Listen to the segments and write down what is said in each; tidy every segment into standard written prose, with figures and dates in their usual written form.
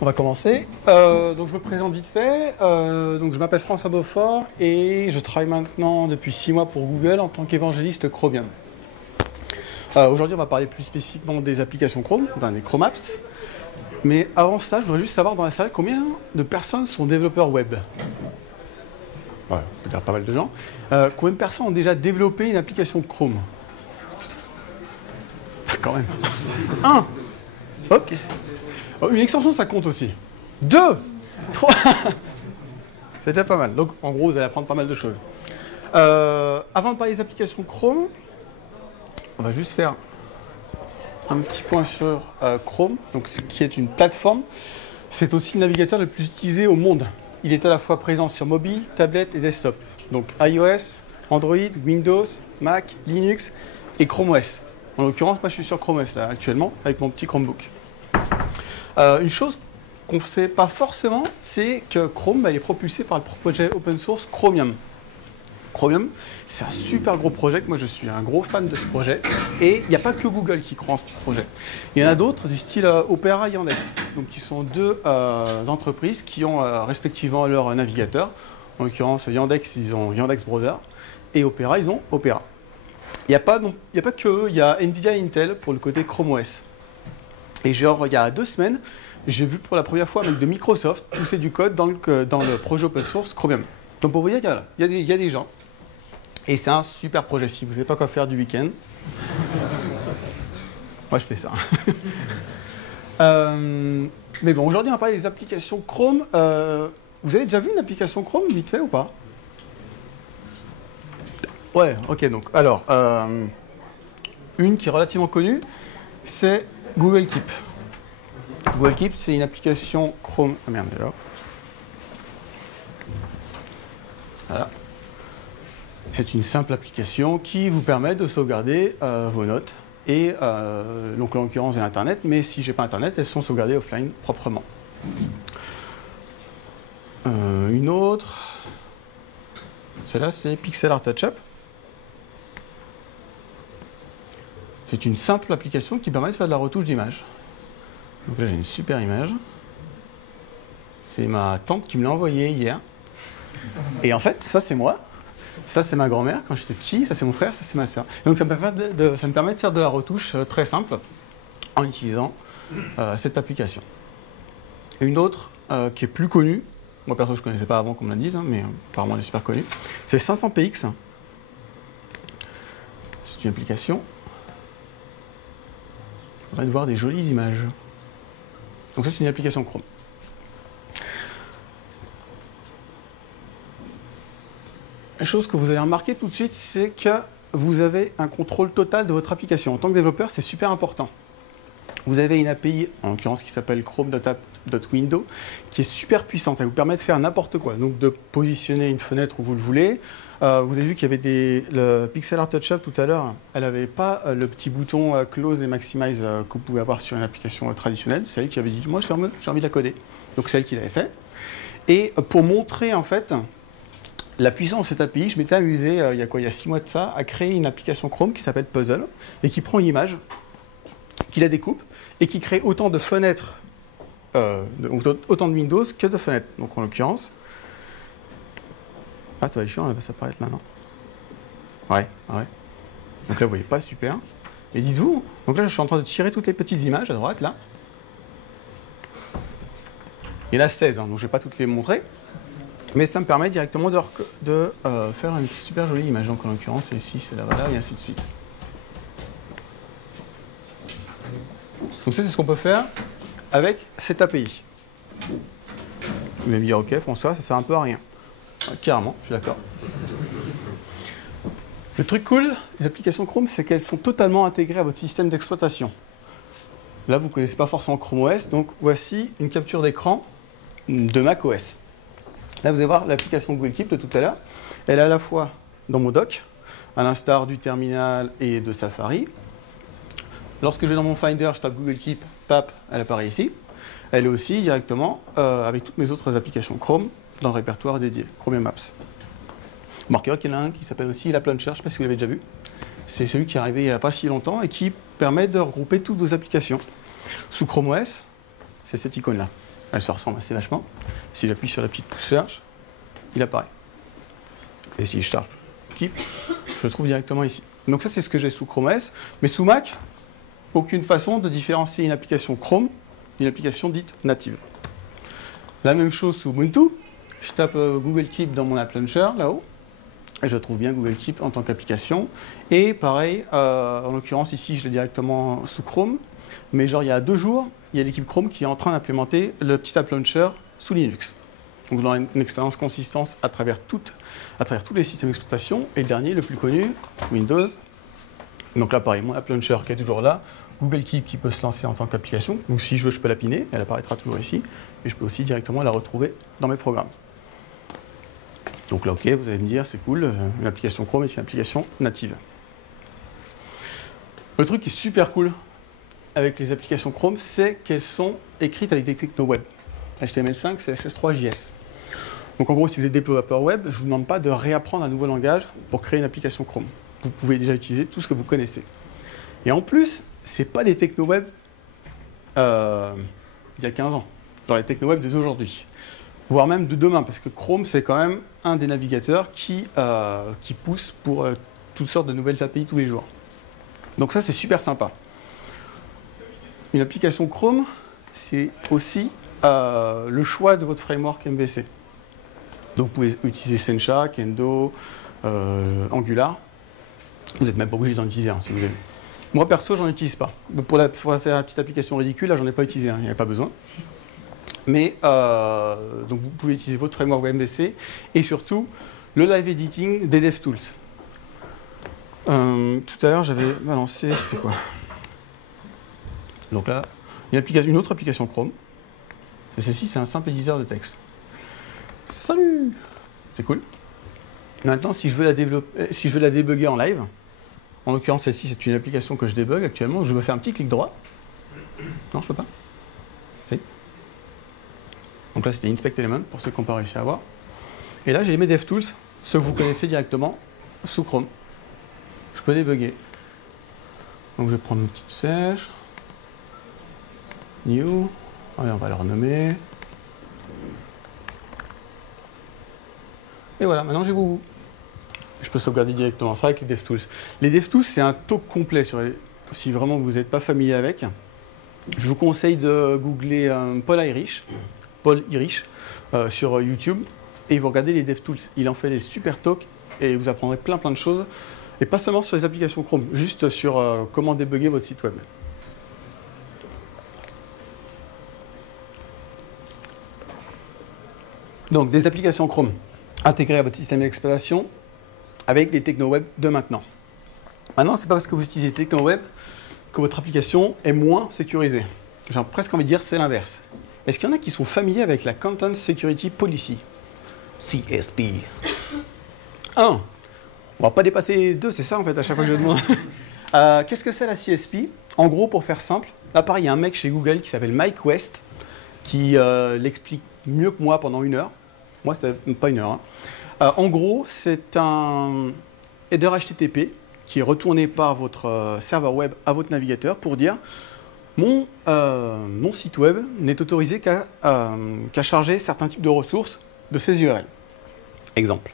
On va commencer. Donc je me présente vite fait. Donc je m'appelle François Beaufort et je travaille maintenant depuis 6 mois pour Google en tant qu'évangéliste Chromium. Aujourd'hui, on va parler plus spécifiquement des applications Chrome, enfin des Chrome Apps. Mais avant ça, je voudrais juste savoir dans la salle combien de personnes sont développeurs web. Ouais, on peut dire pas mal de gens. Combien de personnes ont déjà développé une application Chrome? Quand même. Un. Ok. Oh, une extension, ça compte aussi. 2, 3. C'est déjà pas mal. Donc, en gros, vous allez apprendre pas mal de choses. Avant de parler des applications Chrome, on va juste faire un petit point sur Chrome, donc, qui est une plateforme. C'est aussi le navigateur le plus utilisé au monde. Il est à la fois présent sur mobile, tablette et desktop. Donc, iOS, Android, Windows, Mac, Linux et Chrome OS. En l'occurrence, moi, je suis sur Chrome OS là, actuellement, avec mon petit Chromebook. Une chose qu'on ne sait pas forcément, c'est que Chrome il est propulsé par le projet open source Chromium. Chromium, c'est un super gros projet, que moi je suis un gros fan de ce projet. Et il n'y a pas que Google qui croit en ce projet. Il y en a d'autres du style Opera et Yandex, donc qui sont deux entreprises qui ont respectivement leur navigateur. En l'occurrence, Yandex, ils ont Yandex Browser, et Opera, ils ont Opera. Il n'y a pas que eux, il y a Nvidia et Intel pour le côté Chrome OS. Et genre, il y a 2 semaines, j'ai vu pour la première fois un mec de Microsoft pousser du code dans le projet open source Chromium. Donc pour vous dire, il y a des gens. Et c'est un super projet. Si vous ne savez pas quoi faire du week-end, moi je fais ça. Mais bon, aujourd'hui, on va parler des applications Chrome. Vous avez déjà vu une application Chrome, vite fait, ou pas? Ouais, ok, donc. Alors, une qui est relativement connue, c'est Google Keep. Google Keep, c'est une application Chrome. Ah merde, déjà. Voilà. C'est une simple application qui vous permet de sauvegarder vos notes. Et donc, en l'occurrence, il y a Internet, mais si j'ai pas Internet, elles sont sauvegardées offline proprement. Une autre. Celle-là, c'est Pixel Art Touch-Up. C'est une simple application qui permet de faire de la retouche d'image. Donc là, j'ai une super image. C'est ma tante qui me l'a envoyée hier. Et en fait, ça, c'est moi. Ça, c'est ma grand-mère quand j'étais petit. Ça, c'est mon frère. Ça, c'est ma soeur. Donc, ça me permet de faire de la retouche très simple en utilisant cette application. Une autre qui est plus connue, moi, perso, je ne connaissais pas avant qu'on me la dise, hein, mais apparemment, elle est super connue, c'est 500px. C'est une application qui permet de voir des jolies images. Donc ça, c'est une application Chrome. La chose que vous allez remarquer tout de suite, c'est que vous avez un contrôle total de votre application. En tant que développeur, c'est super important. Vous avez une API, en l'occurrence qui s'appelle Chrome.app.window, qui est super puissante. Elle vous permet de faire n'importe quoi. Donc de positionner une fenêtre où vous le voulez. Vous avez vu qu'il y avait le Pixel Art Touch-Up tout à l'heure. Elle n'avait pas le petit bouton Close et Maximize que vous pouvez avoir sur une application traditionnelle. C'est elle qui avait dit, moi j'ai envie de la coder. Donc c'est elle qui l'avait fait. Et pour montrer en fait la puissance de cette API, je m'étais amusé, il y a 6 mois de ça, à créer une application Chrome qui s'appelle Puzzle et qui prend une image, qui la découpe et qui crée autant de fenêtres, autant de Windows que de fenêtres. Donc en l'occurrence, ah ça va être chiant, elle va s'apparaître là, non? Ouais. Donc là vous voyez pas, super. Et dites-vous, donc là je suis en train de tirer toutes les petites images à droite là. Il y en a 16, hein, donc je ne vais pas toutes les montrer. Mais ça me permet directement de faire une super jolie image. Donc en l'occurrence, c'est ici, c'est là, et ainsi de suite. Donc ça, c'est ce qu'on peut faire avec cette API. Vous allez me dire, ok, François, ça sert un peu à rien. Carrément, je suis d'accord. Le truc cool des applications Chrome, c'est qu'elles sont totalement intégrées à votre système d'exploitation. Là, vous ne connaissez pas forcément Chrome OS, donc voici une capture d'écran de Mac OS. Là, vous allez voir l'application Google Keep de tout à l'heure. Elle est à la fois dans mon dock, à l'instar du terminal et de Safari. Lorsque je vais dans mon Finder, je tape Google Keep, pap, elle apparaît ici. Elle est aussi directement avec toutes mes autres applications Chrome dans le répertoire dédié, Chromium Apps. Marquez qu'il y en a un qui s'appelle aussi l'App Launcher, je ne sais pas si vous l'avez déjà vu. C'est celui qui est arrivé il n'y a pas si longtemps et qui permet de regrouper toutes vos applications. Sous Chrome OS, c'est cette icône-là. elle se ressemble assez vachement. Si j'appuie sur la petite touche Search, il apparaît. Et si je cherche Keep, je le trouve directement ici. Donc ça, c'est ce que j'ai sous Chrome OS. Mais sous Mac, aucune façon de différencier une application Chrome d'une application dite native. La même chose sous Ubuntu. Je tape Google Keep dans mon App Launcher, là-haut. Et je trouve bien Google Keep en tant qu'application. Et pareil, en l'occurrence, ici, je l'ai directement sous Chrome. Mais genre, il y a 2 jours, il y a l'équipe Chrome qui est en train d'implémenter le petit App Launcher sous Linux. Donc, on aura une expérience consistance à travers tous les systèmes d'exploitation. Et le dernier, le plus connu, Windows. Donc là, pareil, mon App Launcher qui est toujours là. Google Keep qui peut se lancer en tant qu'application. Donc, si je veux, je peux la piner. Elle apparaîtra toujours ici. Et je peux aussi directement la retrouver dans mes programmes. Donc là, OK, vous allez me dire, c'est cool, une application Chrome est une application native. Le truc qui est super cool avec les applications Chrome, c'est qu'elles sont écrites avec des techno web. HTML5, CSS3, JS. Donc en gros, si vous êtes développeur web, je ne vous demande pas de réapprendre un nouveau langage pour créer une application Chrome. Vous pouvez déjà utiliser tout ce que vous connaissez. Et en plus, ce n'est pas des techno web il y a 15 ans, genre les techno web d'aujourd'hui. Voire même de demain, parce que Chrome, c'est quand même un des navigateurs qui pousse pour toutes sortes de nouvelles API tous les jours. Donc ça, c'est super sympa. Une application Chrome, c'est aussi le choix de votre framework MVC. Donc vous pouvez utiliser Sencha, Kendo, Angular. Vous n'êtes même pas obligé d'en utiliser un, si vous avez. Moi, perso, j'en utilise pas. Pour faire une petite application ridicule, là, j'en ai pas utilisé un, il n'y a pas besoin. Mais donc vous pouvez utiliser votre framework MVC et surtout le live editing des DevTools. Tout à l'heure, j'avais balancé, c'était quoi? Donc là, une autre application Chrome. Et celle-ci, c'est un simple éditeur de texte. Salut! C'est cool. Maintenant, si je veux la débugger en live, en l'occurrence, celle-ci, c'est une application que je débug actuellement. Je me fais un petit clic droit. Non, je peux pas. Donc là, c'était Inspect Element, pour ceux qui n'ont pas réussi à voir. Et là, j'ai mes DevTools, ceux que vous connaissez directement, sous Chrome. Je peux débugger. Donc je vais prendre une petite sèche. New. Allez, on va le renommer. Et voilà, maintenant j'ai Boubou. Je peux sauvegarder directement ça avec les DevTools. Les DevTools, c'est un talk complet. Si vraiment vous n'êtes pas familier avec, je vous conseille de googler Paul Irish sur YouTube et vous regardez les DevTools. Il en fait des super talks et vous apprendrez plein de choses. Et pas seulement sur les applications Chrome, juste sur comment débugger votre site web. Donc des applications Chrome intégrées à votre système d'exploitation avec les techno-web de maintenant. Maintenant, c'est pas parce que vous utilisez techno-web que votre application est moins sécurisée. J'ai presque envie de dire c'est l'inverse. Est-ce qu'il y en a qui sont familiers avec la Content Security Policy, CSP? 1. On va pas dépasser 2, c'est ça en fait à chaque fois que je demande. Qu'est-ce que c'est la CSP? En gros, pour faire simple, là pareil, il y a un mec chez Google qui s'appelle Mike West qui l'explique mieux que moi pendant 1 heure. Moi, c'est pas 1 heure. Hein. En gros, c'est un header HTTP qui est retourné par votre serveur web à votre navigateur pour dire mon site web n'est autorisé qu'à charger certains types de ressources de ces URL. Exemple,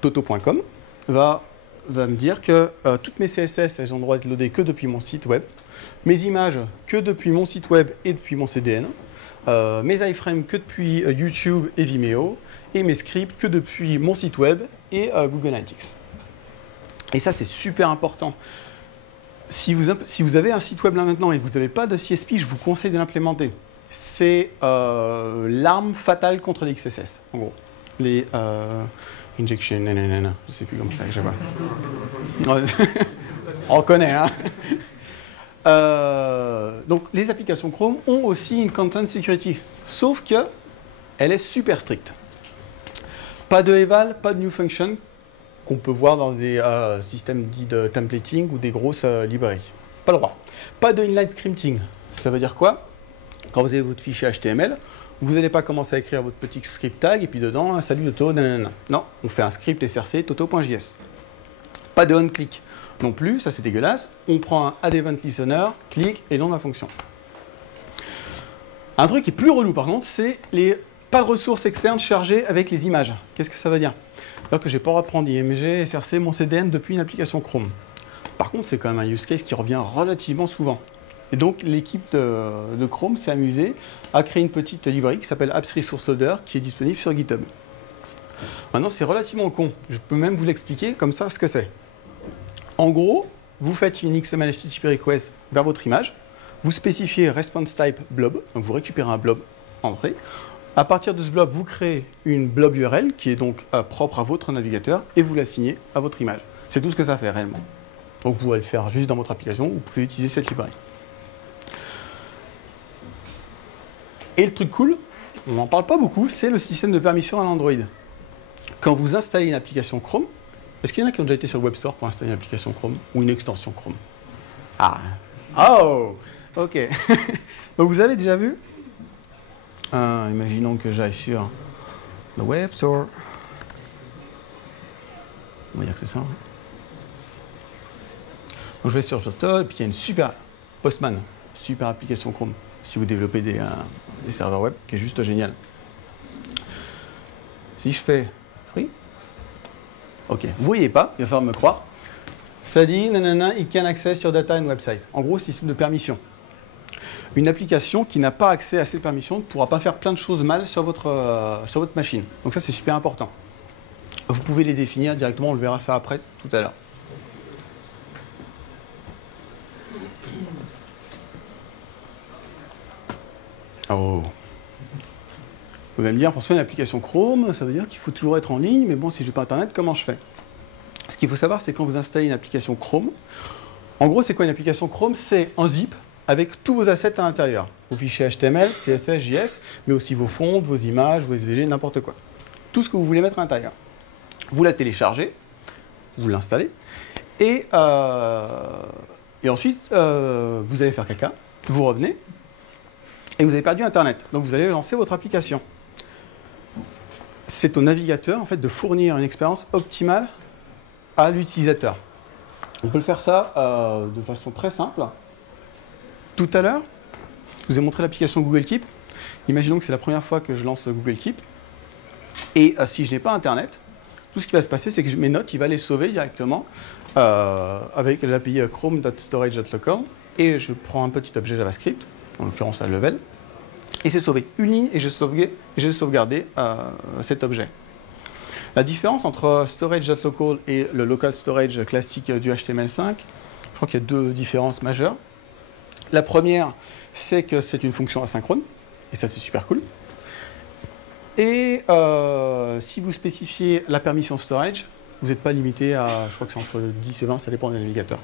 toto.com va me dire que toutes mes CSS, elles ont le droit d'être loadées que depuis mon site web, mes images que depuis mon site web et depuis mon CDN, mes iframes que depuis YouTube et Vimeo, et mes scripts que depuis mon site web et Google Analytics. Et ça, c'est super important. Si vous avez un site web là maintenant et que vous n'avez pas de CSP, je vous conseille de l'implémenter. C'est l'arme fatale contre les XSS, en gros. Les injection, nanana, je ne sais plus comment ça, je sais pas. On reconnaît, hein. Donc, les applications Chrome ont aussi une Content Security, sauf que elle est super stricte. Pas de eval, pas de new function, qu'on peut voir dans des systèmes dits de templating ou des grosses librairies. Pas le droit. Pas de inline scripting. Ça veut dire quoi? Quand vous avez votre fichier HTML, vous n'allez pas commencer à écrire votre petit script tag et puis dedans, salut Toto, nanana. Non, on fait un script src toto.js. Pas de on-click non plus, ça c'est dégueulasse. On prend un add event listener, clic et nom de la fonction. Un truc qui est plus relou par contre, c'est les pas de ressources externes chargées avec les images. Qu'est-ce que ça veut dire? Alors que j'ai pas le droit de prendre IMG, SRC, mon CDN depuis une application Chrome. Par contre, c'est quand même un use case qui revient relativement souvent. Et donc, l'équipe de Chrome s'est amusée à créer une petite librairie qui s'appelle Apps Resource Loader, qui est disponible sur GitHub. Maintenant, c'est relativement con. Je peux même vous l'expliquer comme ça, ce que c'est. En gros, vous faites une XML HTTP request vers votre image, vous spécifiez response type blob, donc vous récupérez un blob entrée. À partir de ce blob, vous créez une blob URL qui est donc propre à votre navigateur et vous l'assignez à votre image. C'est tout ce que ça fait réellement. Donc vous pouvez le faire juste dans votre application, vous pouvez utiliser cette librairie. Et le truc cool, on n'en parle pas beaucoup, c'est le système de permission à Android. Quand vous installez une application Chrome, est-ce qu'il y en a qui ont déjà été sur le Web Store pour installer une application Chrome ou une extension Chrome? Ah, oh, ok. Donc vous avez déjà vu, imaginons que j'aille sur le Web Store. On va dire que c'est ça. Donc je vais sur Total, et puis il y a une super Postman, super application Chrome, si vous développez des serveurs web, qui est juste génial. Si je fais free, ok, vous voyez pas, il va falloir me croire. Ça dit, nanana, it can access your data and website. En gros, système de permission. Une application qui n'a pas accès à ces permissions ne pourra pas faire plein de choses mal sur votre machine. Donc ça, c'est super important. Vous pouvez les définir directement, on le verra ça après, tout à l'heure. Oh. Vous allez me dire, pour faire une application Chrome, ça veut dire qu'il faut toujours être en ligne, mais bon, si je n'ai pas Internet, comment je fais? Ce qu'il faut savoir, c'est quand vous installez une application Chrome, en gros, c'est quoi une application Chrome? C'est un zip avec tous vos assets à l'intérieur. Vos fichiers HTML, CSS, JS, mais aussi vos fontes, vos images, vos SVG, n'importe quoi. Tout ce que vous voulez mettre à l'intérieur. Vous la téléchargez, vous l'installez, et ensuite, vous allez faire caca, vous revenez, et vous avez perdu Internet. Donc vous allez lancer votre application. C'est au navigateur en fait, de fournir une expérience optimale à l'utilisateur. On peut le faire ça de façon très simple. Tout à l'heure, je vous ai montré l'application Google Keep. Imaginons que c'est la première fois que je lance Google Keep. Et si je n'ai pas Internet, tout ce qui va se passer, c'est que mes notes, il va les sauver directement avec l'API chrome.storage.local. Et je prends un petit objet JavaScript, en l'occurrence la level, et c'est sauvé. Une ligne et j'ai sauvegardé cet objet. La différence entre storage.local et le local storage classique du HTML5, je crois qu'il y a deux différences majeures. La première, c'est que c'est une fonction asynchrone, et ça c'est super cool. Et si vous spécifiez la permission storage, vous n'êtes pas limité à, je crois que c'est entre 10 et 20, ça dépend des navigateurs.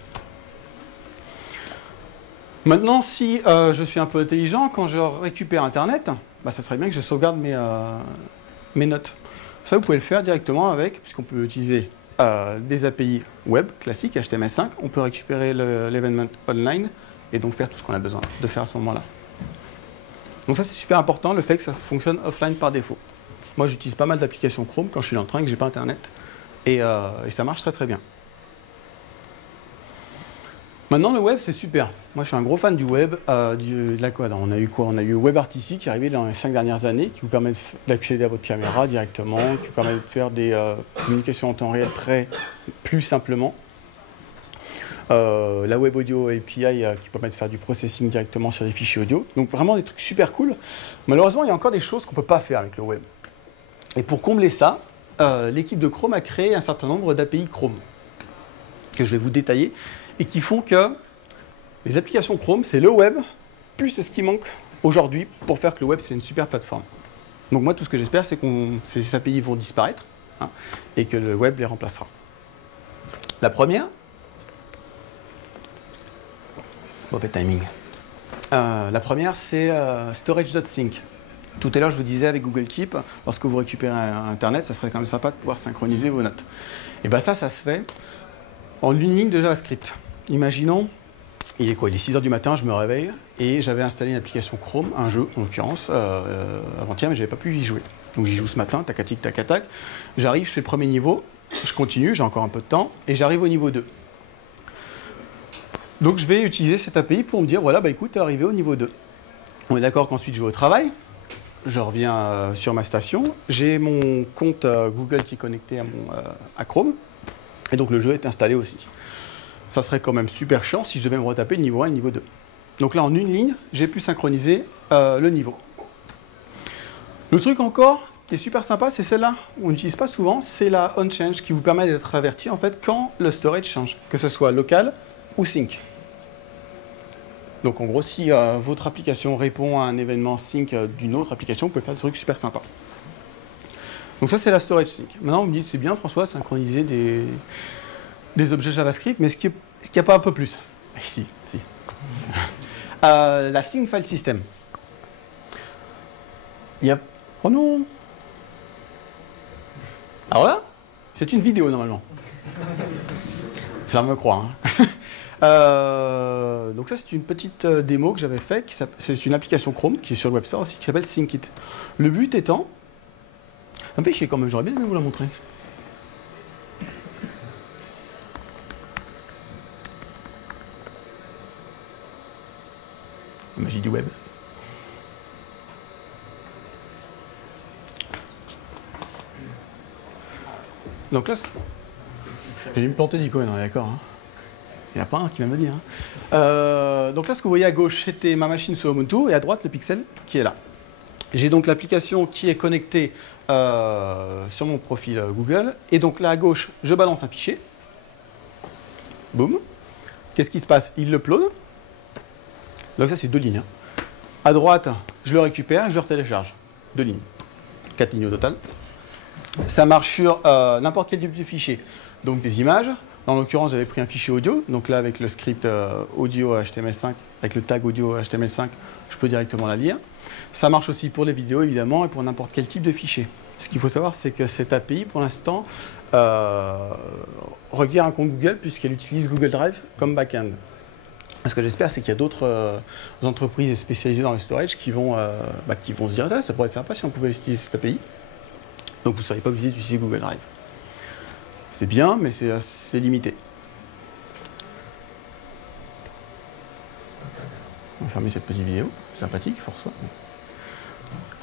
Maintenant, si je suis un peu intelligent, quand je récupère Internet, bah, ça serait bien que je sauvegarde mes notes. Ça, vous pouvez le faire directement avec, puisqu'on peut utiliser des API web classiques, HTML5, on peut récupérer l'event online, et donc faire tout ce qu'on a besoin de faire à ce moment-là. Donc ça, c'est super important, le fait que ça fonctionne offline par défaut. Moi, j'utilise pas mal d'applications Chrome quand je suis dans le train et que j'ai pas Internet, et ça marche très très bien. Maintenant, le web, c'est super. Moi, je suis un gros fan du web. On a eu quoi? On a eu WebRTC qui est arrivé dans les 5 dernières années, qui vous permet d'accéder à votre caméra directement, qui vous permet de faire des communications en temps réel plus simplement. La Web Audio API qui permet de faire du processing directement sur les fichiers audio. Donc, vraiment des trucs super cool. Malheureusement, il y a encore des choses qu'on ne peut pas faire avec le web. Et pour combler ça, l'équipe de Chrome a créé un certain nombre d'API Chrome, que je vais vous détailler, et qui font que les applications Chrome, c'est le web, plus c'est ce qui manque aujourd'hui pour faire que le web, c'est une super plateforme. Donc moi, tout ce que j'espère, c'est que ces API vont disparaître et que le web les remplacera. La première, mauvais timing. La première, c'est storage.sync. Tout à l'heure, je vous disais avec Google Keep, lorsque vous récupérez Internet, ça serait quand même sympa de pouvoir synchroniser vos notes. Et bien ça se fait en une ligne de JavaScript. Imaginons, il est quoi? Il est 6 h du matin, je me réveille et j'avais installé une application Chrome, un jeu en l'occurrence, avant-hier, mais je n'avais pas pu y jouer. Donc j'y joue ce matin, tacatic, tac. J'arrive, je fais le premier niveau, je continue, j'ai encore un peu de temps, et j'arrive au niveau 2. Donc je vais utiliser cette API pour me dire, voilà, bah écoute, t'es arrivé au niveau 2. On est d'accord qu'ensuite je vais au travail. Je reviens sur ma station. J'ai mon compte Google qui est connecté à Chrome. Et donc le jeu est installé aussi. Ça serait quand même super chiant si je devais me retaper le niveau 1 et le niveau 2. Donc là, en une ligne, j'ai pu synchroniser le niveau. Le truc encore qui est super sympa, c'est celle-là, on n'utilise pas souvent, c'est la on-change qui vous permet d'être averti en fait quand le storage change, que ce soit local ou sync. Donc en gros, si votre application répond à un événement sync d'une autre application, vous pouvez faire des trucs super sympas. Donc ça, c'est la storage sync. Maintenant, vous me dites, c'est bien, François, synchroniser des objets JavaScript, mais est-ce qu'il n'y a pas un peu plus? Si. La sync file system. Il y a... Oh non! Alors là, c'est une vidéo normalement. Faire me croire. Hein. Donc ça, c'est une petite démo que j'avais faite. C'est une application Chrome qui est sur le Web Store aussi, qui s'appelle SyncIt. Le but étant... Ça me fait chier quand même, j'aurais bien aimé vous la montrer. La magie du web. Donc là, j'ai dû me planter d'icône, d'accord. Hein. Il n'y en a pas un qui va me le dire. Hein. Donc là, ce que vous voyez à gauche, c'était ma machine sur Ubuntu, et à droite, le pixel qui est là. J'ai donc l'application qui est connectée sur mon profil Google. Et donc là, à gauche, je balance un fichier. Boum. Qu'est-ce qui se passe? Il l'upload. Donc ça, c'est 2 lignes. Hein. À droite, je le récupère et je le retélécharge. 2 lignes. 4 lignes au total. Ça marche sur n'importe quel type de fichier. Donc des images. En l'occurrence, j'avais pris un fichier audio. Donc là, avec le script audio HTML5, avec le tag audio HTML5, je peux directement la lire. Ça marche aussi pour les vidéos, évidemment, et pour n'importe quel type de fichier. Ce qu'il faut savoir, c'est que cette API, pour l'instant, requiert un compte Google, puisqu'elle utilise Google Drive comme backend. Ce que j'espère, c'est qu'il y a d'autres entreprises spécialisées dans le storage qui vont se dire ah, ça pourrait être sympa si on pouvait utiliser cette API. Donc vous ne seriez pas obligé d'utiliser Google Drive. C'est bien, mais c'est limité. On va fermer cette petite vidéo. Sympathique, force.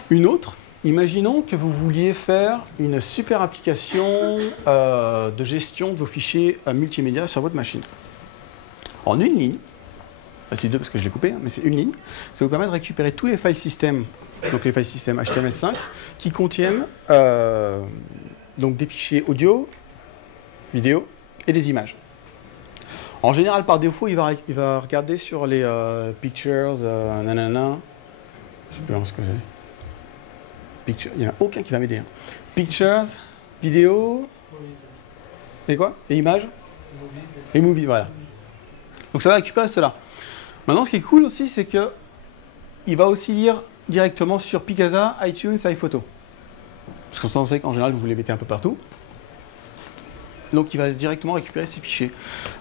Une autre. Imaginons que vous vouliez faire une super application de gestion de vos fichiers multimédia sur votre machine. En une ligne, c'est 2 parce que je l'ai coupé, mais c'est une ligne, ça vous permet de récupérer tous les file systems, donc les file systems HTML5, qui contiennent donc des fichiers audio, vidéo et des images. En général, par défaut, il va regarder sur les pictures, nanana. Je sais plus ce que c'est. Il n'y en a aucun qui va m'aider. Hein. Pictures, vidéo, et quoi? Et images? Et movie, voilà. Donc ça va récupérer cela. Maintenant, ce qui est cool aussi, c'est qu'il va aussi lire directement sur Picasa, iTunes, iPhoto. Parce qu'on sait qu'en général, vous les mettez un peu partout. Donc, il va directement récupérer ces fichiers.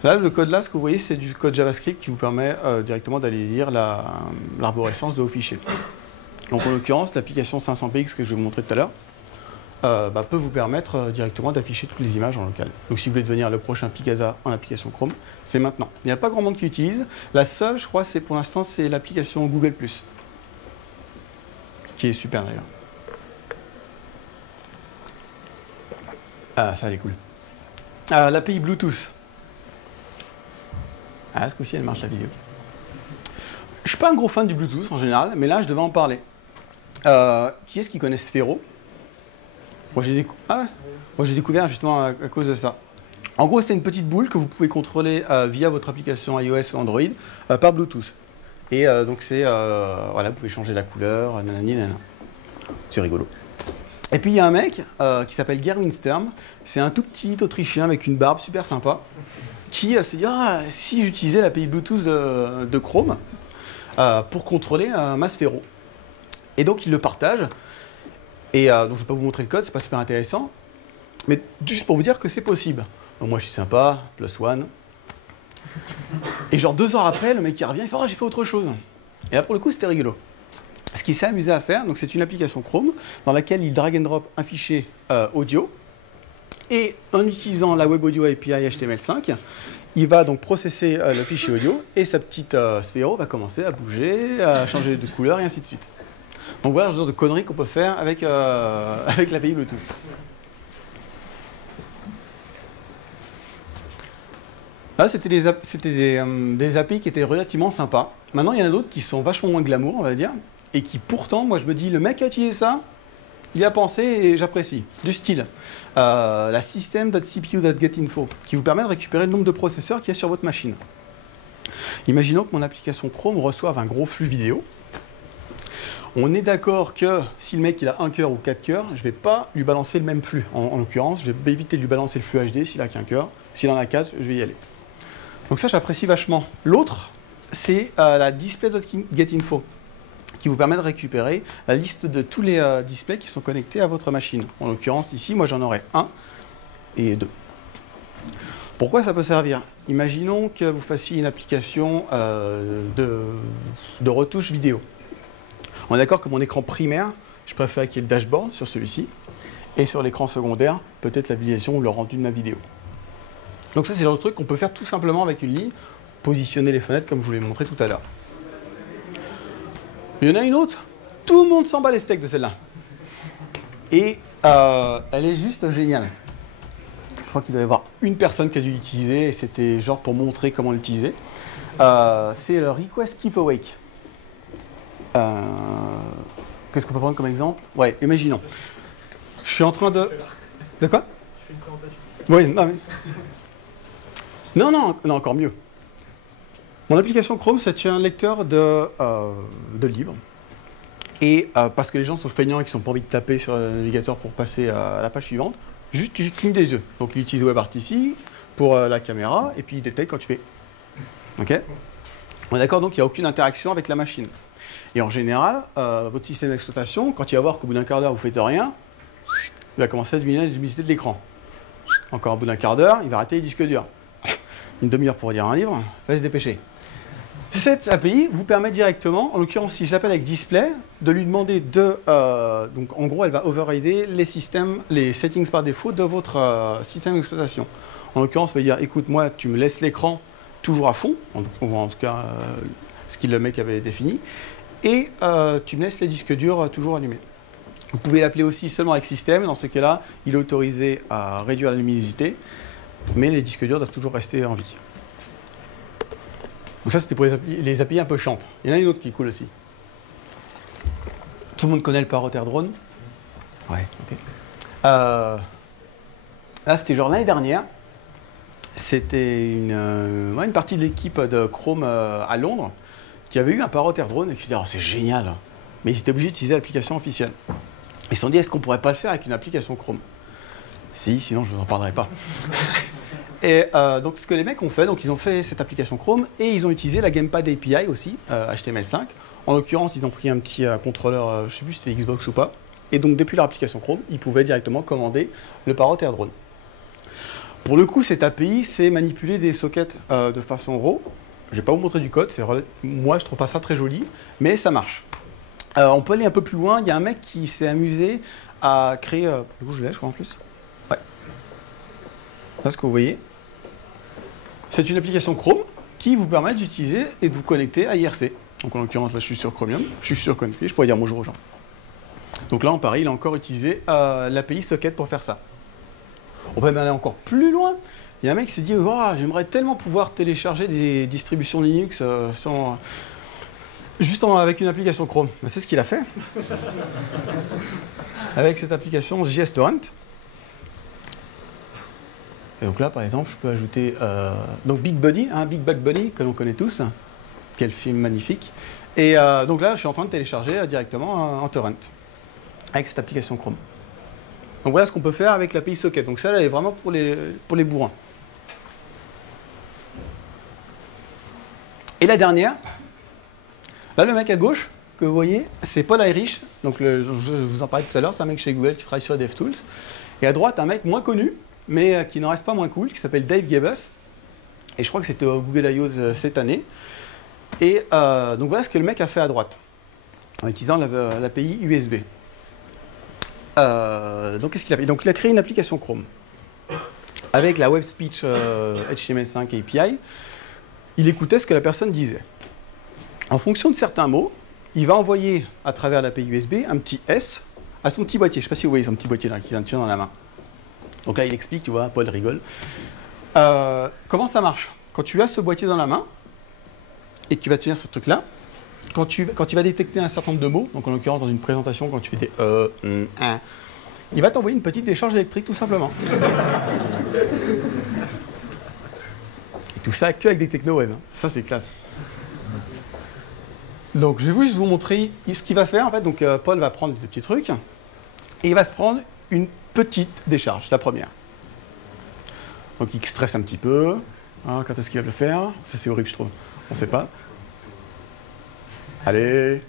Là, le code là, ce que vous voyez, c'est du code JavaScript qui vous permet directement d'aller lire l'arborescence de vos fichiers. Donc, en l'occurrence, l'application 500px que je vais vous montrer tout à l'heure peut vous permettre directement d'afficher toutes les images en local. Donc, si vous voulez devenir le prochain Picasa en application Chrome, c'est maintenant. Il n'y a pas grand monde qui l'utilise. La seule, je crois, c'est pour l'instant, c'est l'application Google+, qui est super d'ailleurs. Ah, ça, elle est cool. L'API Bluetooth. Ah, ce coup-ci, elle marche la vidéo. Je suis pas un gros fan du Bluetooth en général, mais là, je devais en parler. Qui est-ce qui connaît Sphero? Moi, j'ai découvert justement à cause de ça. En gros, c'est une petite boule que vous pouvez contrôler via votre application iOS ou Android par Bluetooth. Et donc, voilà, vous pouvez changer la couleur, nanani, nanana. C'est rigolo. Et puis il y a un mec qui s'appelle Gerwin Sturm, c'est un tout petit Autrichien avec une barbe super sympa, qui s'est dit si j'utilisais l'API Bluetooth de Chrome pour contrôler ma Sphero. Et donc il le partage, et donc je ne vais pas vous montrer le code, c'est pas super intéressant, mais juste pour vous dire que c'est possible. Donc moi je suis sympa, +1, et genre 2 ans après, le mec il revient, il fait j'ai fait autre chose. Et là pour le coup c'était rigolo. Ce qu'il s'est amusé à faire, donc c'est une application Chrome dans laquelle il drag and drop un fichier audio et en utilisant la Web Audio API HTML5, il va donc processer le fichier audio et sa petite sphéro va commencer à bouger, à changer de couleur et ainsi de suite. Donc voilà le genre de conneries qu'on peut faire avec, avec l'API Bluetooth. Là, c'était des API qui étaient relativement sympas. Maintenant, il y en a d'autres qui sont vachement moins glamour, on va dire, et qui pourtant, moi je me dis, le mec a utilisé ça, il y a pensé et j'apprécie. Du style, la system.cpu.getInfo, qui vous permet de récupérer le nombre de processeurs qu'il y a sur votre machine. Imaginons que mon application Chrome reçoive un gros flux vidéo. On est d'accord que si le mec il a 1 cœur ou 4 cœurs, je ne vais pas lui balancer le même flux. En l'occurrence, je vais éviter de lui balancer le flux HD s'il a qu'un cœur. S'il en a 4, je vais y aller. Donc ça, j'apprécie vachement. L'autre, c'est la display.getInfo, qui vous permet de récupérer la liste de tous les displays qui sont connectés à votre machine. En l'occurrence, ici, moi j'en aurai 1 et 2. Pourquoi ça peut servir? Imaginons que vous fassiez une application de retouche vidéo. On est d'accord que mon écran primaire, je préfère qu'il y ait le dashboard sur celui-ci, et sur l'écran secondaire, peut-être la visualisation ou le rendu de ma vidéo. Donc ça, c'est le genre de truc qu'on peut faire tout simplement avec une ligne, positionner les fenêtres comme je vous l'ai montré tout à l'heure. Il y en a une autre, tout le monde s'en bat les steaks de celle-là. Et elle est juste géniale. Je crois qu'il doit y avoir une personne qui a dû l'utiliser, et c'était genre pour montrer comment l'utiliser. C'est le Request Keep Awake. Qu'est-ce qu'on peut prendre comme exemple? Ouais, imaginons. Je suis en train de... De quoi? Je fais une présentation. Oui, non mais... Non, encore mieux. Mon application Chrome, c'est un lecteur de livres. Et parce que les gens sont feignants et qu'ils n'ont pas envie de taper sur le navigateur pour passer à la page suivante, juste tu clignes des yeux. Donc il utilise WebRTC pour la caméra et puis il détecte quand tu fais. OK? On est d'accord, donc il n'y a aucune interaction avec la machine. Et en général, votre système d'exploitation, quand il va voir qu'au bout d'un quart d'heure vous ne faites rien, il va commencer à diminuer la luminosité de l'écran. Encore au bout d'un quart d'heure, il va arrêter les disques durs. Une demi-heure pour lire un livre, il va se dépêcher. Cette API vous permet directement, en l'occurrence si je l'appelle avec display, de lui demander de... donc en gros, elle va overrider les settings par défaut de votre système d'exploitation. En l'occurrence, ça va dire, écoute, moi, tu me laisses l'écran toujours à fond, en tout cas, ce que le mec avait défini, et tu me laisses les disques durs toujours allumés. Vous pouvez l'appeler aussi seulement avec système, dans ce cas-là, il est autorisé à réduire la luminosité, mais les disques durs doivent toujours rester en vie. Donc ça, c'était pour les API un peu chiantes. Il y en a une autre qui est cool aussi. Tout le monde connaît le Parotter Drone? Ouais, ok. Là, c'était genre l'année dernière. C'était une partie de l'équipe de Chrome à Londres qui avait eu un Parotter Drone et qui s'est dit, oh, c'est génial. Mais ils étaient obligés d'utiliser l'application officielle. Ils se sont dit, est-ce qu'on pourrait pas le faire avec une application Chrome? Si, sinon je ne vous en parlerai pas. Et donc ce que les mecs ont fait, donc ils ont fait cette application Chrome et ils ont utilisé la Gamepad API aussi, HTML5. En l'occurrence, ils ont pris un petit contrôleur, je ne sais plus si c'était Xbox ou pas. Et donc depuis leur application Chrome, ils pouvaient directement commander le Parotter Drone. Pour le coup, cette API, c'est manipuler des sockets de façon RAW. Je ne vais pas vous montrer du code, moi je trouve pas ça très joli, mais ça marche. On peut aller un peu plus loin, il y a un mec qui s'est amusé à créer, pour le coup je l'ai je crois en plus. Ouais. Là ce que vous voyez. C'est une application Chrome qui vous permet d'utiliser et de vous connecter à IRC. Donc en l'occurrence, là je suis sur Chromium, je suis sur connecté, je pourrais dire bonjour aux gens. Donc là, en pareil, il a encore utilisé l'API Socket pour faire ça. On peut même aller encore plus loin. Il y a un mec qui s'est dit oh, j'aimerais tellement pouvoir télécharger des distributions Linux avec une application Chrome. Ben, c'est ce qu'il a fait. Avec cette application JS Torrent. Et donc là, par exemple, je peux ajouter donc Big Bunny, Big Bad Bunny, que l'on connaît tous. Quel film magnifique. Et donc là, je suis en train de télécharger directement en torrent avec cette application Chrome. Donc voilà ce qu'on peut faire avec l'API Socket. Donc ça, elle est vraiment pour les bourrins. Et la dernière, là, le mec à gauche, que vous voyez, c'est Paul Irish. Donc je vous en parlais tout à l'heure, c'est un mec chez Google qui travaille sur DevTools. Et à droite, un mec moins connu, mais qui n'en reste pas moins cool, qui s'appelle Dave Gebus. Et je crois que c'était au Google I.O. cette année. Et donc voilà ce que le mec a fait à droite, en utilisant l'API USB. Donc qu'est-ce qu'il a fait? Donc il a créé une application Chrome. avec la Web Speech HTML5 API, il écoutait ce que la personne disait. En fonction de certains mots, il va envoyer à travers l'API USB un petit S à son petit boîtier. Je ne sais pas si vous voyez son petit boîtier là, qui vient de tenir dans la main. Donc là, il explique, tu vois, Paul rigole. Comment ça marche? Quand tu as ce boîtier dans la main et que tu vas tenir ce truc-là, quand tu vas détecter un certain nombre de mots, donc en l'occurrence dans une présentation, quand tu fais des il va t'envoyer une petite décharge électrique tout simplement. Et tout ça que avec des techno web. Ça, c'est classe. Donc, je vais juste vous montrer ce qu'il va faire. En fait, donc, Paul va prendre des petits trucs et il va se prendre une petite décharge, la première. Donc, il stresse un petit peu. Ah, quand est-ce qu'il va le faire? Ça, c'est horrible, je trouve. On ne sait pas. Allez.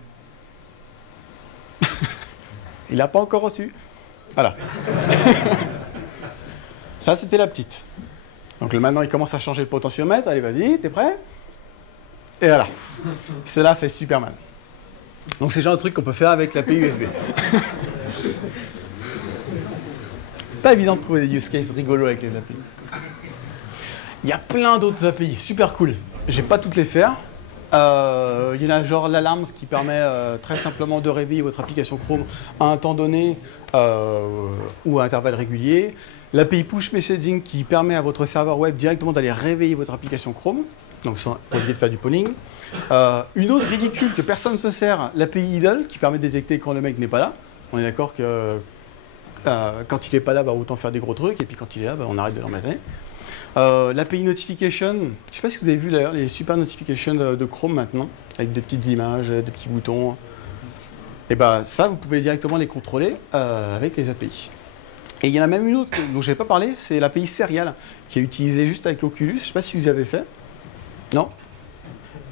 Il n'a pas encore reçu. Voilà. Ça, c'était la petite. Donc, maintenant, il commence à changer le potentiomètre. Allez, vas-y, t'es prêt? Et voilà. Cela fait super mal. Donc, c'est le genre de truc qu'on peut faire avec l'API USB. C'est pas évident de trouver des use cases rigolos avec les API. Il y a plein d'autres API, super cool. Je vais pas toutes les faire. Il y en a genre l'alarme, ce qui permet très simplement de réveiller votre application Chrome à un temps donné ou à intervalles réguliers. L'API Push Messaging qui permet à votre serveur web directement d'aller réveiller votre application Chrome, donc sans oublier de faire du polling. Une autre ridicule que personne ne se sert, l'API Idle qui permet de détecter quand le mec n'est pas là. On est d'accord que quand il n'est pas là, bah, autant faire des gros trucs, et puis quand il est là, bah, on arrête de l'emmerder. L'API Notification, je ne sais pas si vous avez vu d'ailleurs les super notifications de Chrome maintenant, avec des petites images, des petits boutons. Et bah ça, vous pouvez directement les contrôler avec les API. Et il y en a même une autre dont je n'avais pas parlé, c'est l'API Serial, qui est utilisée juste avec l'Oculus. Je ne sais pas si vous y avez fait. Non?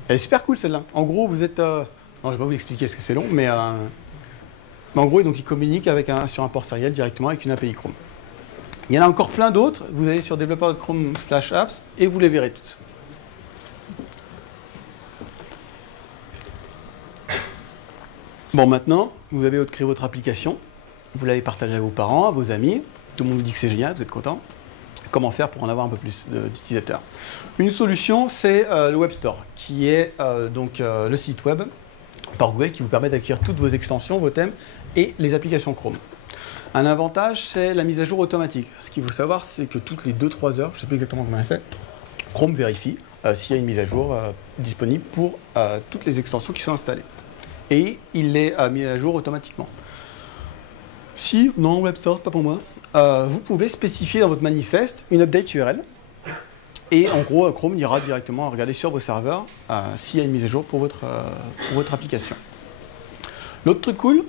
Elle est super cool celle-là. En gros, vous êtes... non, je ne vais pas vous l'expliquer parce que c'est long, mais en gros, donc, il communique sur un port Serial directement avec une API Chrome. Il y en a encore plein d'autres. Vous allez sur developer.chrome/apps et vous les verrez toutes. Bon, maintenant, vous avez créé votre application. Vous l'avez partagée à vos parents, à vos amis. Tout le monde vous dit que c'est génial, vous êtes content. Comment faire pour en avoir un peu plus d'utilisateurs? Une solution, c'est le Web Store, qui est le site web par Google qui vous permet d'accueillir toutes vos extensions, vos thèmes et les applications Chrome. Un avantage, c'est la mise à jour automatique. Ce qu'il faut savoir, c'est que toutes les 2-3 heures, je ne sais plus exactement combien c'est, Chrome vérifie s'il y a une mise à jour disponible pour toutes les extensions qui sont installées. Et il les mis à jour automatiquement. Si, non, Web Store, c'est pas pour moi, vous pouvez spécifier dans votre manifeste une update URL. Et en gros, Chrome ira directement regarder sur vos serveurs s'il y a une mise à jour pour votre application. L'autre truc cool,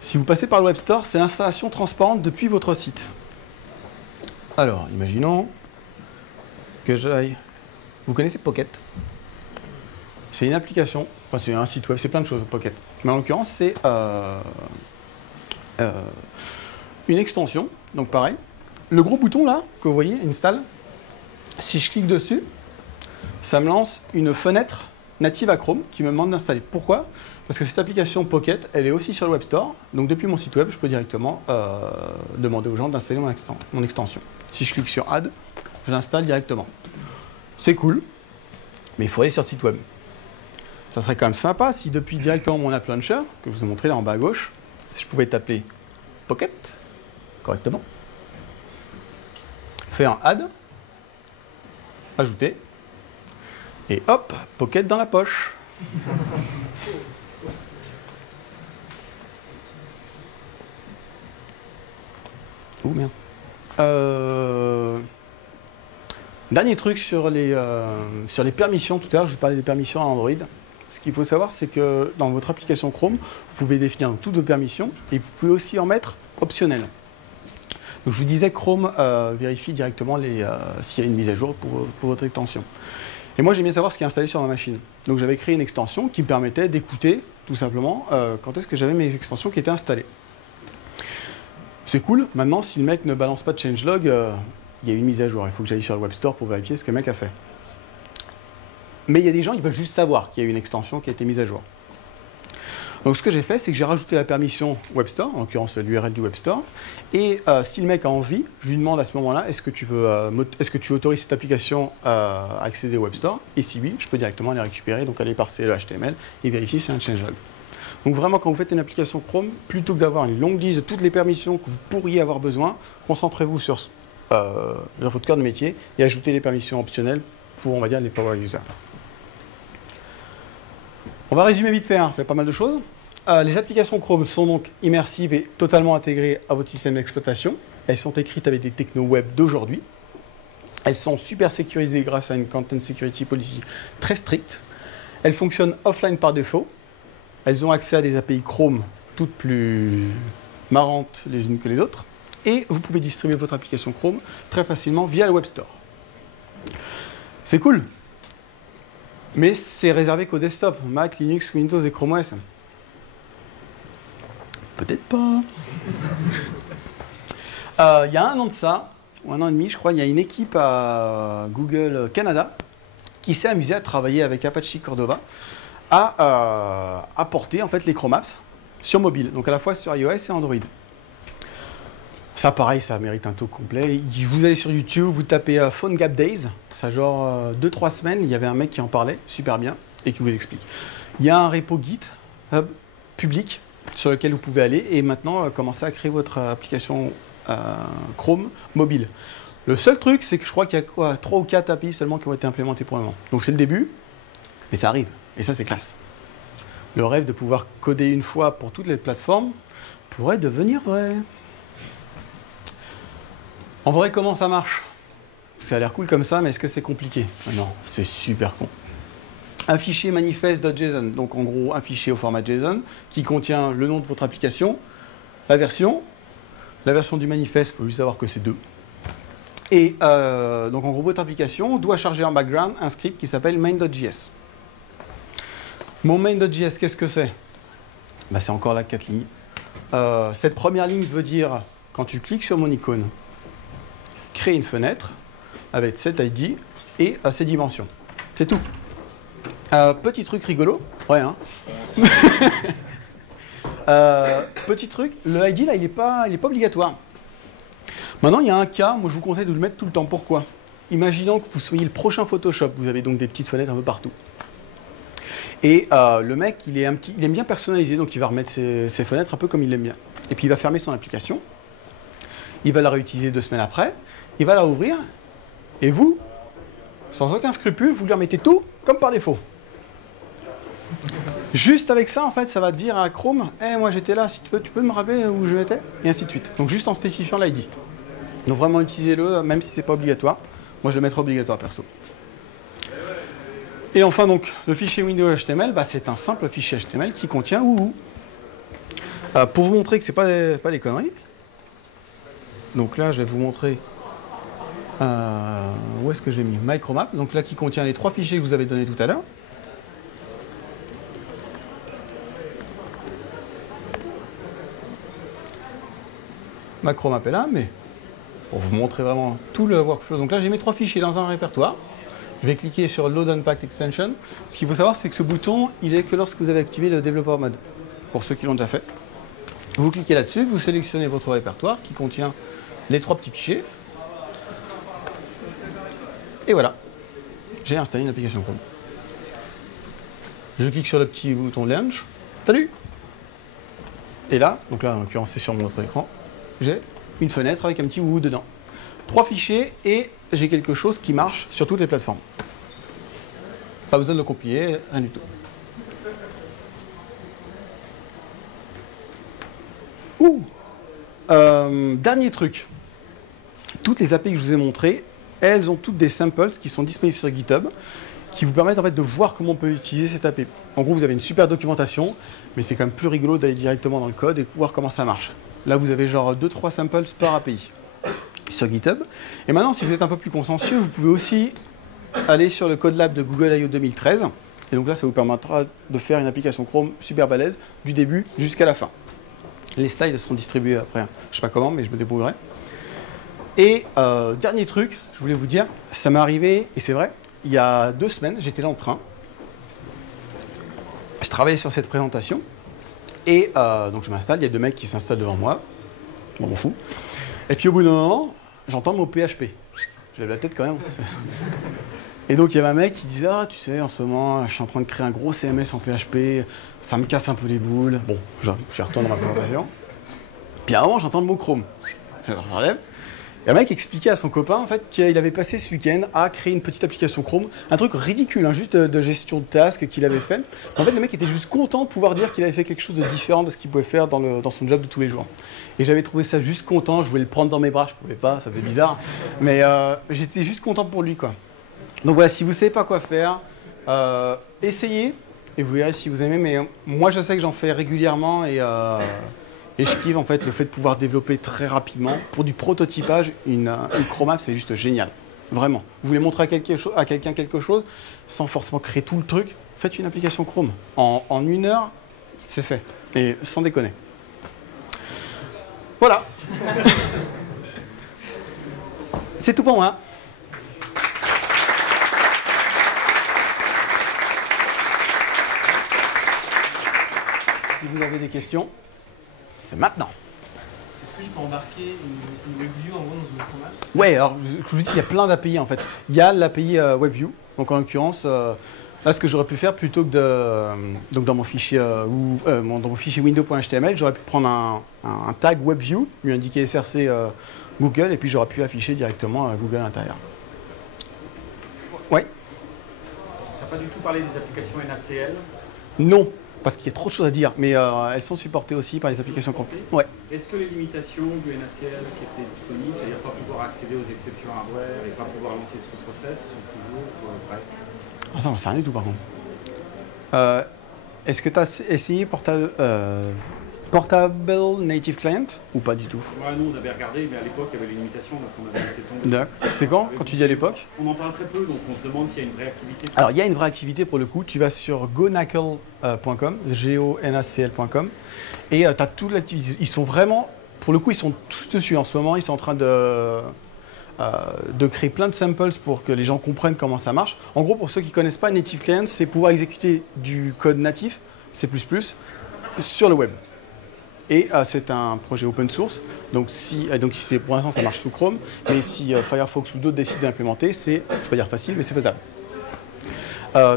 si vous passez par le Web Store, c'est l'installation transparente depuis votre site. Alors, imaginons que j'aille... Vous connaissez Pocket? C'est une application, enfin c'est un site web, c'est plein de choses, Pocket. Mais en l'occurrence, c'est une extension, donc pareil. Le gros bouton là, que vous voyez, Install, si je clique dessus, ça me lance une fenêtre native à Chrome qui me demande d'installer. Pourquoi? Parce que cette application Pocket, elle est aussi sur le Web Store. Donc depuis mon site web, je peux directement demander aux gens d'installer mon extension. Si je clique sur Add, je l'installe directement. C'est cool, mais il faut aller sur le site web. Ça serait quand même sympa si depuis directement mon App Launcher, que je vous ai montré là en bas à gauche, je pouvais taper Pocket correctement, faire un Add, ajouter, et hop, Pocket dans la poche. Oh merde. Dernier truc sur les permissions. Tout à l'heure, je vous parlais des permissions à Android. Ce qu'il faut savoir, c'est que dans votre application Chrome, vous pouvez définir toutes vos permissions et vous pouvez aussi en mettre optionnelles. Donc, je vous disais, Chrome vérifie directement s'il y a une mise à jour pour votre extension. Et moi, j'aime bien savoir ce qui est installé sur ma machine. Donc, j'avais créé une extension qui me permettait d'écouter, tout simplement, quand est-ce que j'avais mes extensions qui étaient installées. C'est cool. Maintenant, si le mec ne balance pas de changelog, il y a une mise à jour. Il faut que j'aille sur le Web Store pour vérifier ce que le mec a fait. Mais il y a des gens, ils veulent juste savoir qu'il y a une extension qui a été mise à jour. Donc ce que j'ai fait, c'est que j'ai rajouté la permission Web Store, en l'occurrence l'URL du Web Store. Et si le mec a envie, je lui demande à ce moment-là, est-ce que tu autorises cette application à accéder au Web Store? Et si oui, je peux directement aller récupérer, donc aller parser le HTML et vérifier si c'est un changelog. Donc vraiment, quand vous faites une application Chrome, plutôt que d'avoir une longue liste de toutes les permissions que vous pourriez avoir besoin, concentrez-vous sur votre cœur de métier et ajoutez les permissions optionnelles pour, on va dire, les power users. On va résumer vite fait, hein, on fait pas mal de choses. Les applications Chrome sont donc immersives et totalement intégrées à votre système d'exploitation. Elles sont écrites avec des technos web d'aujourd'hui. Elles sont super sécurisées grâce à une Content Security Policy très stricte. Elles fonctionnent offline par défaut. Elles ont accès à des API Chrome toutes plus marrantes les unes que les autres. Et vous pouvez distribuer votre application Chrome très facilement via le Web Store. C'est cool. Mais c'est réservé qu'au desktop, Mac, Linux, Windows et Chrome OS. Peut-être pas. Il y a un an de ça, ou un an et demi, je crois, il y a une équipe à Google Canada qui s'est amusée à travailler avec Apache Cordova à porter en fait les Chrome Apps sur mobile, donc à la fois sur iOS et Android. Ça, pareil, ça mérite un talk complet. Vous allez sur YouTube, vous tapez Phone Gap Days, ça genre 2-3 semaines, il y avait un mec qui en parlait super bien et qui vous explique. Il y a un repo GitHub public sur lequel vous pouvez aller et maintenant commencer à créer votre application Chrome mobile. Le seul truc, c'est que je crois qu'il y a 3 ou 4 API seulement qui ont été implémentés pour le moment. Donc c'est le début, mais ça arrive. Et ça, c'est classe. Le rêve de pouvoir coder une fois pour toutes les plateformes pourrait devenir vrai. En vrai, comment ça marche? Ça a l'air cool comme ça, mais est-ce que c'est compliqué? Non, c'est super con. Un fichier manifest.json, donc en gros un fichier au format JSON qui contient le nom de votre application, la version du manifeste, il faut juste savoir que c'est 2. Et donc en gros votre application doit charger en background un script qui s'appelle main.js. Mon main.js, qu'est-ce que c'est? Bah, c'est encore là 4 lignes. Cette première ligne veut dire, quand tu cliques sur mon icône, créer une fenêtre avec cet ID et ses dimensions. C'est tout. Petit truc rigolo. Ouais, hein. Petit truc, le ID là, il n'est pas obligatoire. Maintenant, il y a un cas, moi je vous conseille de le mettre tout le temps. Pourquoi? Imaginons que vous soyez le prochain Photoshop, vous avez donc des petites fenêtres un peu partout. Et le mec, il aime bien personnaliser, donc il va remettre ses fenêtres un peu comme il l'aime bien. Et puis il va fermer son application. Il va la réutiliser 2 semaines après. Il va la ouvrir. Et vous, sans aucun scrupule, vous lui remettez tout comme par défaut. Juste avec ça, en fait, ça va dire à Chrome, hey, moi j'étais là, si tu peux me rappeler où je étais? Et ainsi de suite. Donc juste en spécifiant l'ID. Donc vraiment utilisez-le, même si c'est pas obligatoire. Moi je le mettrai obligatoire perso. Et enfin donc, le fichier Windows HTML, bah, c'est un simple fichier HTML qui contient Woohoo. Pour vous montrer que c'est pas des conneries. Donc là, je vais vous montrer où est-ce que j'ai mis Micromap. Donc là, qui contient les 3 fichiers que vous avez donnés tout à l'heure. Macromap est là, mais pour vous montrer vraiment tout le workflow. Donc là, j'ai mis 3 fichiers dans un répertoire. Je vais cliquer sur Load Unpacked Extension. Ce qu'il faut savoir, c'est que ce bouton, il est que lorsque vous avez activé le Developer Mode. Pour ceux qui l'ont déjà fait. Vous cliquez là-dessus, vous sélectionnez votre répertoire qui contient les 3 petits fichiers. Et voilà, j'ai installé une application Chrome. Je clique sur le petit bouton Launch. Salut! Et là, donc là en l'occurrence c'est sur mon autre écran, j'ai une fenêtre avec un petit Woohoo dedans. 3 fichiers et j'ai quelque chose qui marche sur toutes les plateformes. Pas besoin de le compiler, rien du tout. Dernier truc. Toutes les API que je vous ai montrées, elles ont toutes des samples qui sont disponibles sur GitHub, qui vous permettent en fait de voir comment on peut utiliser cette API. En gros, vous avez une super documentation, mais c'est quand même plus rigolo d'aller directement dans le code et voir comment ça marche. Là, vous avez genre 2-3 samples par API sur GitHub. Et maintenant, si vous êtes un peu plus consciencieux, vous pouvez aussi aller sur le Code Lab de Google I.O. 2013. Et donc là, ça vous permettra de faire une application Chrome super balèze, du début jusqu'à la fin. Les slides seront distribués après, je ne sais pas comment, mais je me débrouillerai. Et dernier truc, je voulais vous dire, ça m'est arrivé, et c'est vrai, il y a 2 semaines, j'étais là en train. Je travaillais sur cette présentation. Et donc je m'installe, il y a deux mecs qui s'installent devant moi. Je m'en fous. Et puis au bout d'un moment, j'entends le mot PHP. Je lève la tête quand même. Et donc il y avait un mec qui disait « Ah, tu sais, en ce moment, je suis en train de créer un gros CMS en PHP, ça me casse un peu les boules. » Bon, je retourne dans ma conversation. Puis à un moment, j'entends le mot Chrome. Alors j'enlève. Et un mec expliquait à son copain en fait, qu'il avait passé ce week-end à créer une petite application Chrome, un truc ridicule, hein, juste de gestion de tasks qu'il avait fait. En fait, le mec était juste content de pouvoir dire qu'il avait fait quelque chose de différent de ce qu'il pouvait faire dans son job de tous les jours. Et j'avais trouvé ça juste content, je voulais le prendre dans mes bras, je pouvais pas, ça faisait bizarre, mais j'étais juste content pour lui, quoi. Donc voilà, si vous ne savez pas quoi faire, essayez et vous verrez si vous aimez. Mais moi, je sais que j'en fais régulièrement et je kiffe en fait le fait de pouvoir développer très rapidement. Pour du prototypage, une Chrome App, c'est juste génial. Vraiment. Vous voulez montrer à quelqu'un quelque chose sans forcément créer tout le truc, faites une application Chrome. En 1 heure, c'est fait. Et sans déconner. Voilà. C'est tout pour moi. Si vous avez des questions, c'est maintenant. Est-ce que je peux embarquer une WebView en gros dans une Chrome Apps? Ouais, alors je vous dis qu'il y a plein d'API en fait. Il y a l'API WebView, donc en l'occurrence, là ce que j'aurais pu faire plutôt que donc dans mon fichier dans mon fichier window.html, j'aurais pu prendre un tag WebView, lui indiquer src Google, et puis j'aurais pu afficher directement Google à l'intérieur. Ouais. Tu n'as pas du tout parlé des applications NACL? Non. Parce qu'il y a trop de choses à dire, mais elles sont supportées aussi par les applications complètes. Ouais. Est-ce que les limitations du NACL qui étaient disponibles, c'est-à-dire pas pouvoir accéder aux exceptions hardware et pas pouvoir lancer le sous-process, sont toujours vraies? Ah, ça, j'en sais rien du tout par contre. Est-ce que tu as essayé Portable Native Client ou pas du tout? Ouais, nous on avait regardé, mais à l'époque il y avait les limitations, donc on avait laissé tomber. D'accord. C'était quand tu dis à l'époque? On en parle très peu, donc on se demande s'il y a une vraie activité. Alors il y a une vraie activité pour le coup. Tu vas sur gonacle.com, gonacl.com, et tu as toute l'activité. Ils sont vraiment, pour le coup, ils sont tous dessus en ce moment. Ils sont en train de créer plein de samples pour que les gens comprennent comment ça marche. En gros, pour ceux qui ne connaissent pas, Native Client, c'est pouvoir exécuter du code natif, C++, sur le web. Et c'est un projet open source, donc si pour l'instant ça marche sous Chrome, mais si Firefox ou d'autres décident de l'implémenter, c'est, je ne vais pas dire facile, mais c'est faisable.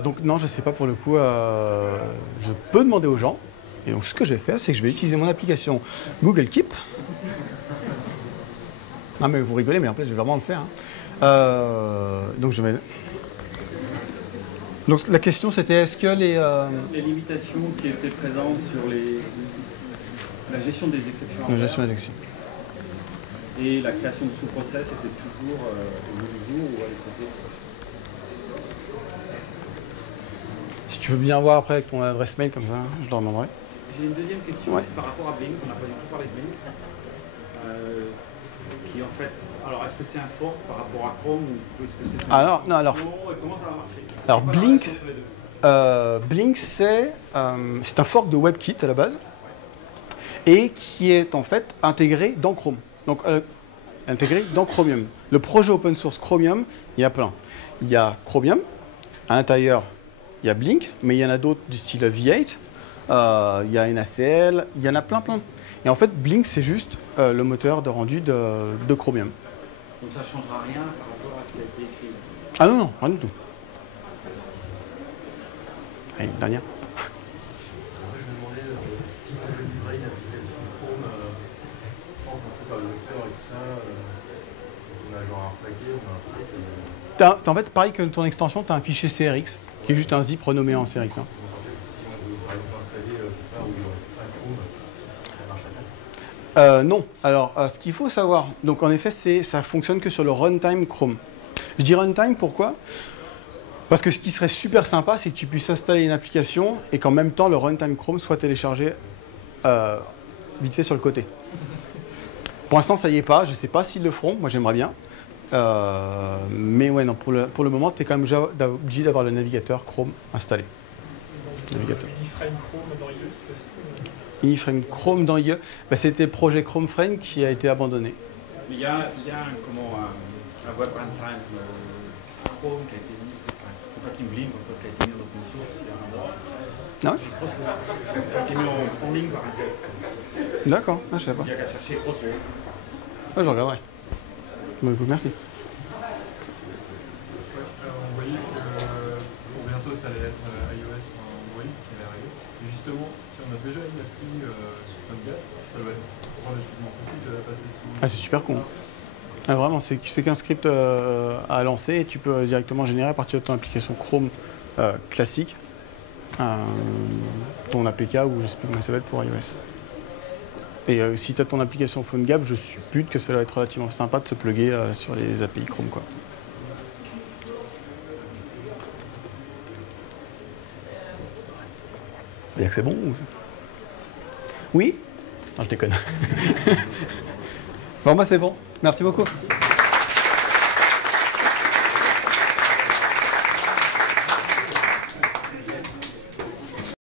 Donc non, je ne sais pas pour le coup, je peux demander aux gens, et donc ce que je vais faire, c'est que je vais utiliser mon application Google Keep. Ah mais vous rigolez, mais en fait je vais vraiment le faire. Hein. Donc je vais... Donc la question c'était est-ce que les limitations qui étaient présentes sur la gestion des exceptions. La gestion des exceptions. Et la création de sous-process était toujours au bout du jour ou c'était... Si tu veux bien voir après avec ton adresse mail comme ça, je leur demanderai. J'ai une deuxième question, ouais. C'est par rapport à Blink, on n'a pas du tout parlé de Blink. Qui en fait, alors est-ce que c'est un fork par rapport à Chrome ou est-ce que c'est... Alors, non, alors... Comment ça va marcher? Alors Blink, c'est un fork de WebKit à la base. Et qui est en fait intégré dans Chrome. Donc intégré dans Chromium. Le projet open source Chromium, il y a plein. Il y a Chromium, à l'intérieur, il y a Blink, mais il y en a d'autres du style V8, il y a NACL, il y en a plein. Et en fait, Blink, c'est juste le moteur de rendu de Chromium. Donc ça ne changera rien par rapport à ce qui a été écrit? Ah non, rien du tout. Allez, une dernière. En fait, pareil que ton extension, tu as un fichier CRX, qui est juste un zip renommé en CRX. Hein. Non. Alors, ce qu'il faut savoir, donc en effet, ça fonctionne que sur le runtime Chrome. Je dis runtime, pourquoi? Parce que ce qui serait super sympa, c'est que tu puisses installer une application et qu'en même temps, le runtime Chrome soit téléchargé vite fait sur le côté. Pour l'instant, ça y est pas. Je ne sais pas s'ils le feront. Moi, j'aimerais bien. Mais ouais, non, pour le moment, tu es quand même déjà obligé d'avoir le navigateur Chrome installé. Navigateur. Uniframe Chrome dans IE, c'est possible? Uniframe Chrome dans IE, c'était le projet Chrome Frame qui a été abandonné. Il y a un web runtime Chrome qui a été mis. faut pas qu'il me blinde quand il a été mis en open source, il y a un droit. Ah ouais? Crossword. Il a été mis en ligne par un tel. D'accord, ah, je savais pas. Il y a qu'à chercher Crossword. Ouais, je regarderai. Bon, écoute, merci. Alors, on voyait que pour bientôt ça allait être iOS en Android qui allait arriver. Et justement, si on a déjà une appli sur PhoneGap, ça doit être relativement facile de la passer sous. Ah, c'est super con. Ah, vraiment, c'est qu'un script à lancer et tu peux directement générer à partir de ton application Chrome classique ton APK ou je sais plus comment ça s'appelle pour iOS. Et si tu as ton application PhoneGap, je suppute que ça va être relativement sympa de se plugger sur les API Chrome, quoi. Il y a que c'est bon ou... Oui? Non, je déconne. Bon, moi c'est bon. Merci beaucoup.